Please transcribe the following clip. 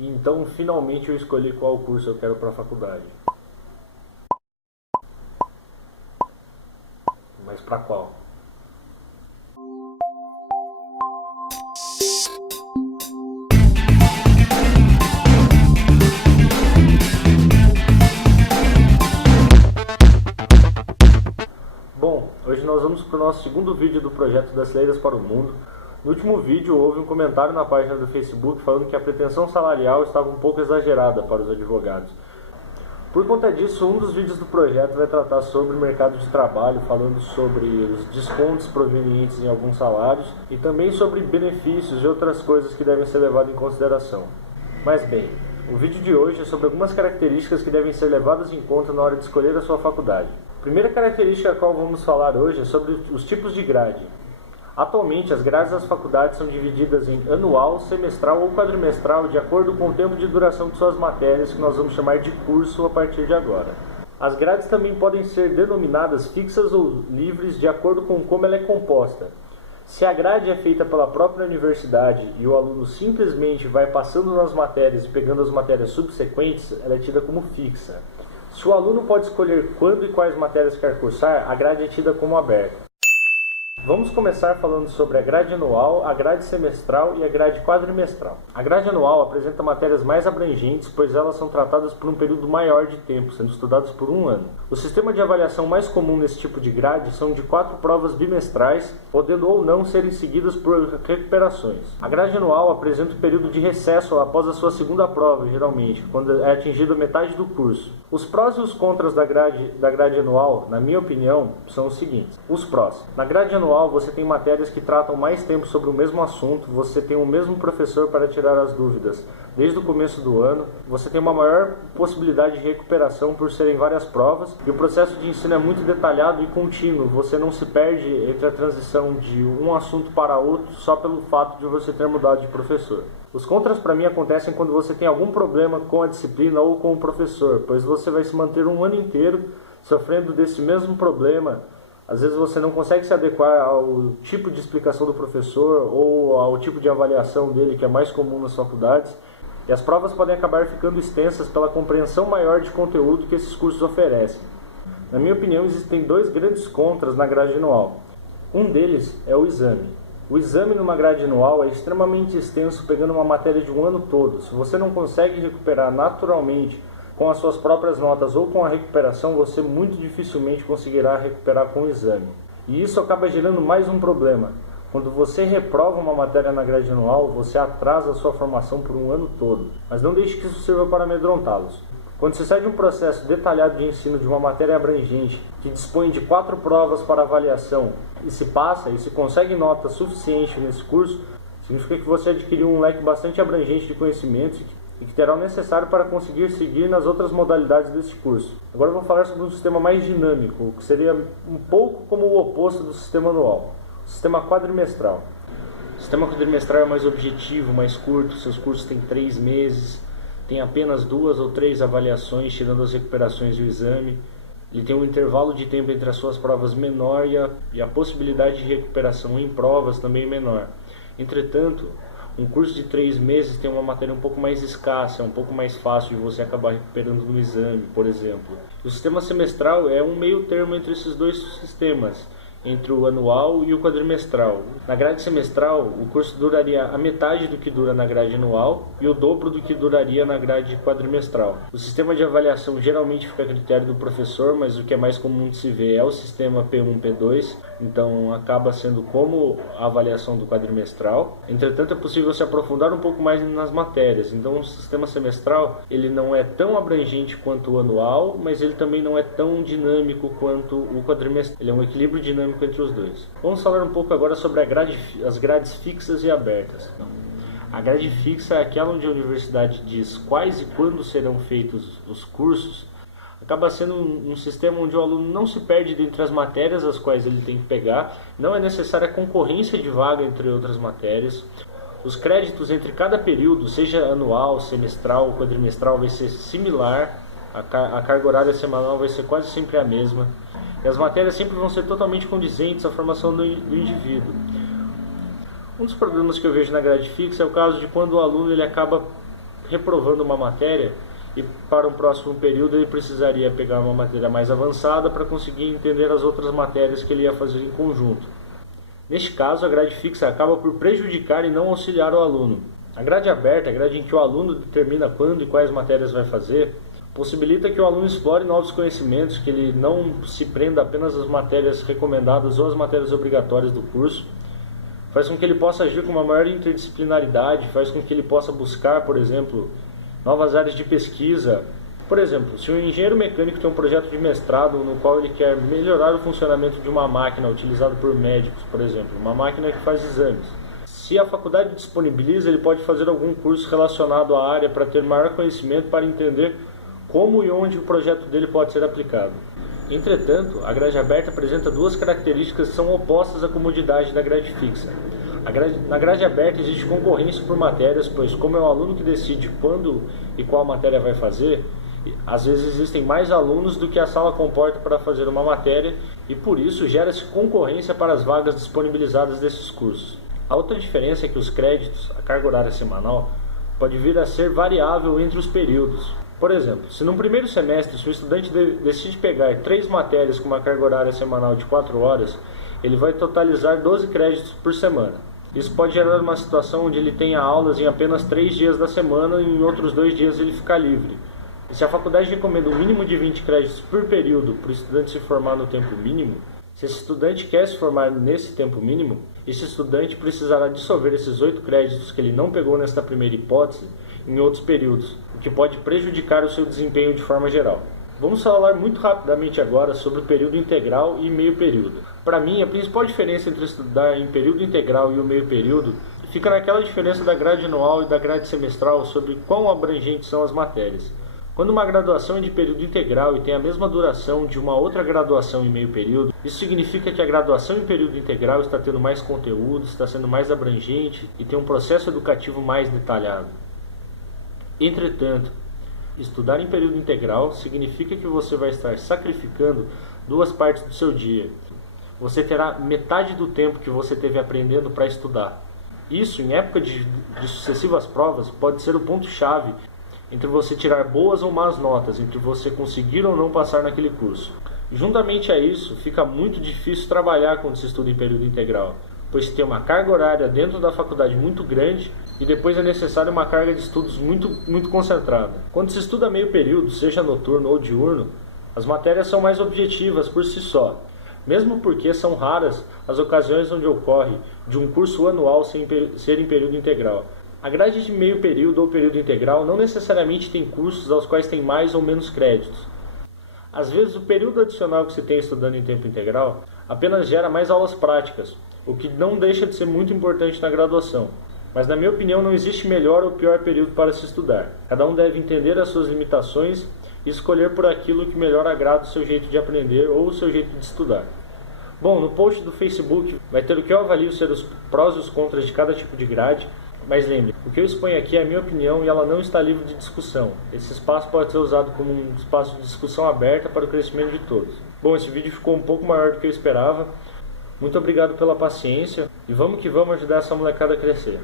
e então finalmente eu escolhi qual curso eu quero para a faculdade. Mas para qual? Bom, hoje nós vamos para o nosso segundo vídeo do projeto das Leiras para o Mundo. No último vídeo houve um comentário na página do Facebook falando que a pretensão salarial estava um pouco exagerada para os advogados. Por conta disso, um dos vídeos do projeto vai tratar sobre o mercado de trabalho, falando sobre os descontos provenientes em alguns salários e também sobre benefícios e outras coisas que devem ser levadas em consideração. Mas bem, o vídeo de hoje é sobre algumas características que devem ser levadas em conta na hora de escolher a sua faculdade. A primeira característica a qual vamos falar hoje é sobre os tipos de grade. Atualmente, as grades das faculdades são divididas em anual, semestral ou quadrimestral, de acordo com o tempo de duração de suas matérias, que nós vamos chamar de curso a partir de agora. As grades também podem ser denominadas fixas ou livres, de acordo com como ela é composta. Se a grade é feita pela própria universidade e o aluno simplesmente vai passando nas matérias e pegando as matérias subsequentes, ela é tida como fixa. Se o aluno pode escolher quando e quais matérias quer cursar, a grade é tida como aberta. Vamos começar falando sobre a grade anual, a grade semestral e a grade quadrimestral. A grade anual apresenta matérias mais abrangentes, pois elas são tratadas por um período maior de tempo, sendo estudadas por um ano. O sistema de avaliação mais comum nesse tipo de grade são de 4 provas bimestrais, podendo ou não serem seguidas por recuperações. A grade anual apresenta um período de recesso após a sua segunda prova, geralmente, quando é atingida metade do curso. Os prós e os contras da grade anual, na minha opinião, são os seguintes. Os prós. Na grade anual, você tem matérias que tratam mais tempo sobre o mesmo assunto, você tem o mesmo professor para tirar as dúvidas desde o começo do ano, você tem uma maior possibilidade de recuperação por serem várias provas, e o processo de ensino é muito detalhado e contínuo, você não se perde entre a transição de um assunto para outro só pelo fato de você ter mudado de professor. Os contras para mim acontecem quando você tem algum problema com a disciplina ou com o professor, pois você vai se manter um ano inteiro sofrendo desse mesmo problema. Às vezes você não consegue se adequar ao tipo de explicação do professor ou ao tipo de avaliação dele, que é mais comum nas faculdades, e as provas podem acabar ficando extensas pela compreensão maior de conteúdo que esses cursos oferecem. Na minha opinião, existem dois grandes contras na grade anual. Um deles é o exame. O exame numa grade anual é extremamente extenso, pegando uma matéria de um ano todo. Se você não consegue recuperar naturalmente com as suas próprias notas ou com a recuperação, você muito dificilmente conseguirá recuperar com o exame. E isso acaba gerando mais um problema. Quando você reprova uma matéria na grade anual, você atrasa a sua formação por um ano todo. Mas não deixe que isso sirva para amedrontá-los. Quando se sai de um processo detalhado de ensino de uma matéria abrangente, que dispõe de 4 provas para avaliação, e se passa e se consegue nota suficiente nesse curso, significa que você adquiriu um leque bastante abrangente de conhecimentos e que terá o necessário para conseguir seguir nas outras modalidades deste curso. Agora eu vou falar sobre um sistema mais dinâmico, que seria um pouco como o oposto do sistema anual, o sistema quadrimestral. O sistema quadrimestral é mais objetivo, mais curto, seus cursos têm 3 meses, tem apenas 2 ou 3 avaliações, tirando as recuperações e o exame. Ele tem um intervalo de tempo entre as suas provas menor e a possibilidade de recuperação em provas também menor. Entretanto, um curso de 3 meses tem uma matéria um pouco mais escassa, é um pouco mais fácil de você acabar recuperando no exame, por exemplo. O sistema semestral é um meio termo entre esses dois sistemas, entre o anual e o quadrimestral. Na grade semestral, o curso duraria a metade do que dura na grade anual e o dobro do que duraria na grade quadrimestral. O sistema de avaliação geralmente fica a critério do professor, mas o que é mais comum de se ver é o sistema P1, P2, então acaba sendo como a avaliação do quadrimestral. Entretanto, é possível se aprofundar um pouco mais nas matérias, então o sistema semestral ele não é tão abrangente quanto o anual, mas ele também não é tão dinâmico quanto o quadrimestral. Ele é um equilíbrio dinâmico entre os dois. Vamos falar um pouco agora sobre as grades fixas e abertas. A grade fixa é aquela onde a universidade diz quais e quando serão feitos os cursos. Acaba sendo um sistema onde o aluno não se perde dentre as matérias as quais ele tem que pegar, não é necessária concorrência de vaga entre outras matérias. Os créditos entre cada período, seja anual, semestral ou quadrimestral, vai ser similar, a carga horária semanal vai ser quase sempre a mesma. E as matérias sempre vão ser totalmente condizentes à formação do indivíduo. Um dos problemas que eu vejo na grade fixa é o caso de quando o aluno ele acaba reprovando uma matéria e para um próximo período ele precisaria pegar uma matéria mais avançada para conseguir entender as outras matérias que ele ia fazer em conjunto. Neste caso, a grade fixa acaba por prejudicar e não auxiliar o aluno. A grade aberta, a grade em que o aluno determina quando e quais matérias vai fazer, possibilita que o aluno explore novos conhecimentos, que ele não se prenda apenas às matérias recomendadas ou às matérias obrigatórias do curso, faz com que ele possa agir com uma maior interdisciplinaridade, faz com que ele possa buscar, por exemplo, novas áreas de pesquisa. Por exemplo, se um engenheiro mecânico tem um projeto de mestrado no qual ele quer melhorar o funcionamento de uma máquina utilizada por médicos, por exemplo, uma máquina que faz exames. Se a faculdade disponibiliza, ele pode fazer algum curso relacionado à área para ter maior conhecimento, para entender como e onde o projeto dele pode ser aplicado. Entretanto, a grade aberta apresenta duas características que são opostas à comodidade da grade fixa. Na grade aberta existe concorrência por matérias, pois como é o aluno que decide quando e qual matéria vai fazer, às vezes existem mais alunos do que a sala comporta para fazer uma matéria e por isso gera-se concorrência para as vagas disponibilizadas desses cursos. A outra diferença é que os créditos, a carga horária semanal, pode vir a ser variável entre os períodos. Por exemplo, se no primeiro semestre se o estudante decide pegar 3 matérias com uma carga horária semanal de 4 horas, ele vai totalizar 12 créditos por semana. Isso pode gerar uma situação onde ele tenha aulas em apenas 3 dias da semana e em outros 2 dias ele fica livre. E se a faculdade recomenda um mínimo de 20 créditos por período para o estudante se formar no tempo mínimo, se esse estudante quer se formar nesse tempo mínimo, esse estudante precisará dissolver esses 8 créditos que ele não pegou nesta primeira hipótese em outros períodos, o que pode prejudicar o seu desempenho de forma geral. Vamos falar muito rapidamente agora sobre o período integral e meio período. Para mim, a principal diferença entre estudar em período integral e o meio período fica naquela diferença da grade anual e da grade semestral sobre quão abrangentes são as matérias. Quando uma graduação é de período integral e tem a mesma duração de uma outra graduação em meio período, isso significa que a graduação em período integral está tendo mais conteúdo, está sendo mais abrangente e tem um processo educativo mais detalhado. Entretanto, estudar em período integral significa que você vai estar sacrificando 2 partes do seu dia. Você terá metade do tempo que você teve aprendendo para estudar. Isso, em época de sucessivas provas, pode ser o ponto-chave entre você tirar boas ou más notas, entre você conseguir ou não passar naquele curso. Juntamente a isso, fica muito difícil trabalhar quando se estuda em período integral, pois se tem uma carga horária dentro da faculdade muito grande e depois é necessária uma carga de estudos muito concentrada. Quando se estuda meio período, seja noturno ou diurno, as matérias são mais objetivas por si só, mesmo porque são raras as ocasiões onde ocorre de um curso anual ser em período integral. A grade de meio período ou período integral não necessariamente tem cursos aos quais tem mais ou menos créditos. Às vezes o período adicional que se tem estudando em tempo integral apenas gera mais aulas práticas, o que não deixa de ser muito importante na graduação. Mas na minha opinião não existe melhor ou pior período para se estudar. Cada um deve entender as suas limitações e escolher por aquilo que melhor agrada o seu jeito de aprender ou o seu jeito de estudar. Bom, no post do Facebook vai ter o que eu avalio ser os prós e os contras de cada tipo de grade. Mas lembre, o que eu exponho aqui é a minha opinião e ela não está livre de discussão. Esse espaço pode ser usado como um espaço de discussão aberta para o crescimento de todos. Bom, esse vídeo ficou um pouco maior do que eu esperava. Muito obrigado pela paciência e vamos que vamos ajudar essa molecada a crescer.